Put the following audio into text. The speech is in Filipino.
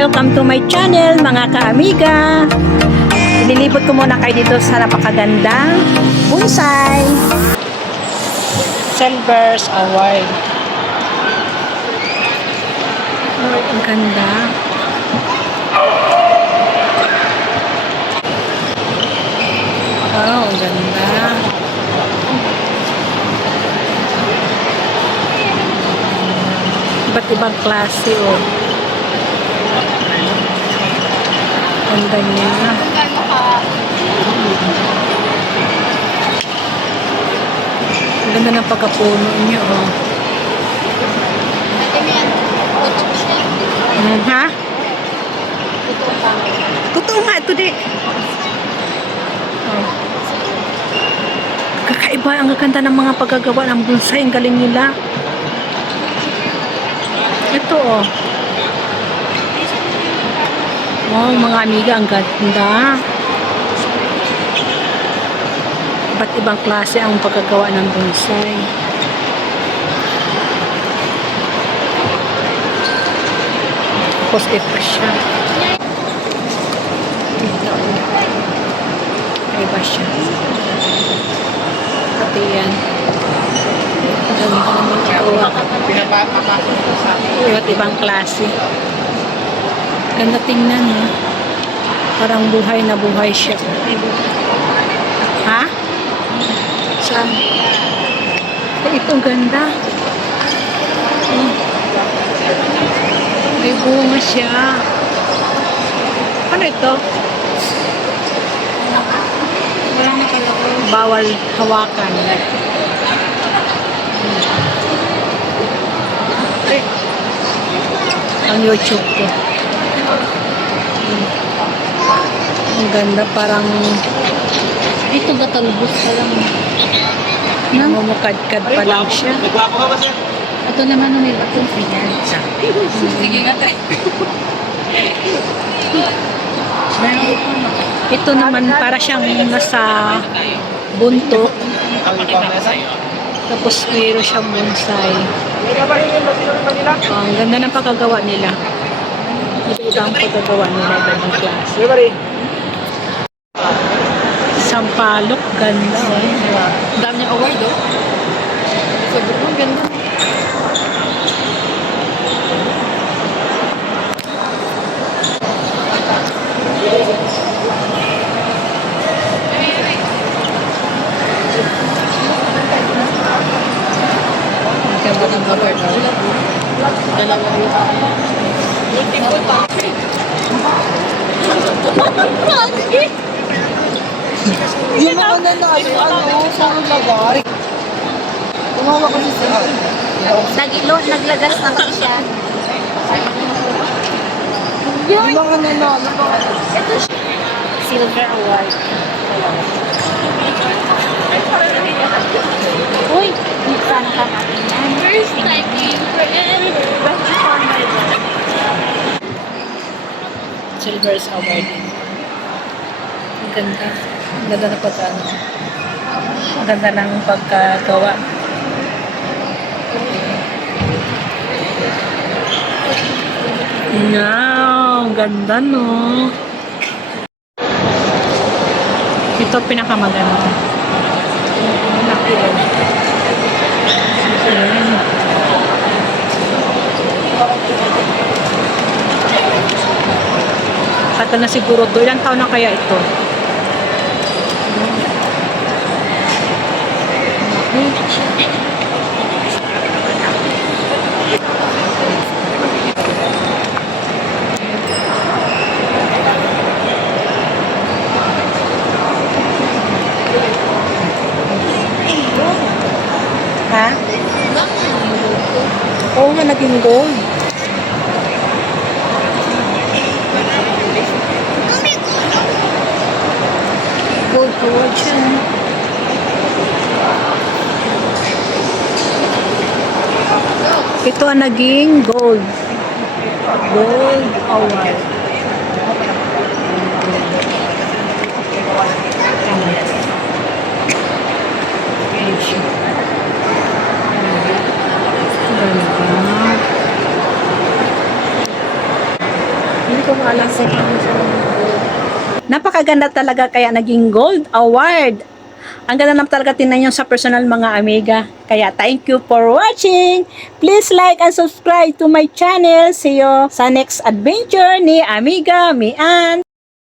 Welcome to my channel mga kaamiga. Nililibot ko muna kayo dito sa napakagandang bonsai. Silvers Award. Oh, ang ganda. Wow, ang ganda. Iba't ibang klase oh. Ganda niya. Ang ganda ng pagkapuno niya oh. Hmm, ha? Totoo nga ito di. Oh. Kakaiba ang gaganda ng mga paggagawa ng bonsai. Ang galing nila. Ito oh. Wow, mga amiga, ang ganda. Iba't ibang klase ang pagkagawa ng bonsai. Tapos ito siya. Ito. Iba siya. Pati yan. Ang naman gawa. Pinapapapasok ko sa Iba't ibang klase. Ganda tingnan, no? Parang buhay na buhay siya. Ha? Saan? Ay, ito ganda. Oh. May bunga siya. Ano ito? Wala na kala ko. Bawal hawakan. Ang YouTube ko. Ang ganda parang Ito ba talbos pa lang? namumukadkad pa lang siya. Nagwapo ka ba sir? Ito naman ang may batong pinansa. Sige nga tayo. Ito naman para siyang nasa buntok. Tapos mayroon siyang bonsai. Oh, ang ganda ng pagkagawa nila. Ito ang pagkagawa nila. Gandang klase. Sampalok, ganda. Oh. Dami niya award oh. Sobrang ganda. Ang ganda ng award oh. Dalawa. Multiple country. Yung mga nanalo, ano, sa lugar. Tumawa kasi sila. Nagilo, naglagas na kasi siya. Yung mga nanalo, mga Silver Award. Uy, saan ka natin yan? First time in forever. Silver's Award. Ang ganda. Ang ganda na pagka ano. Ang ganda ng pagkagawa. Wow, ang ganda no. Ito pinakamaganda. Laki Tagal na siguro to. Ilang taon na kaya ito? Ha? Oo nga, naging. Gold award siya. Ito ang naging gold. Gold award. Hindi Napakaganda talaga kaya naging gold award. Ang ganda naman talaga tinan nyo sa personal mga amiga. Kaya thank you for watching. Please like and subscribe to my channel. See you sa next adventure ni Amiga Mian.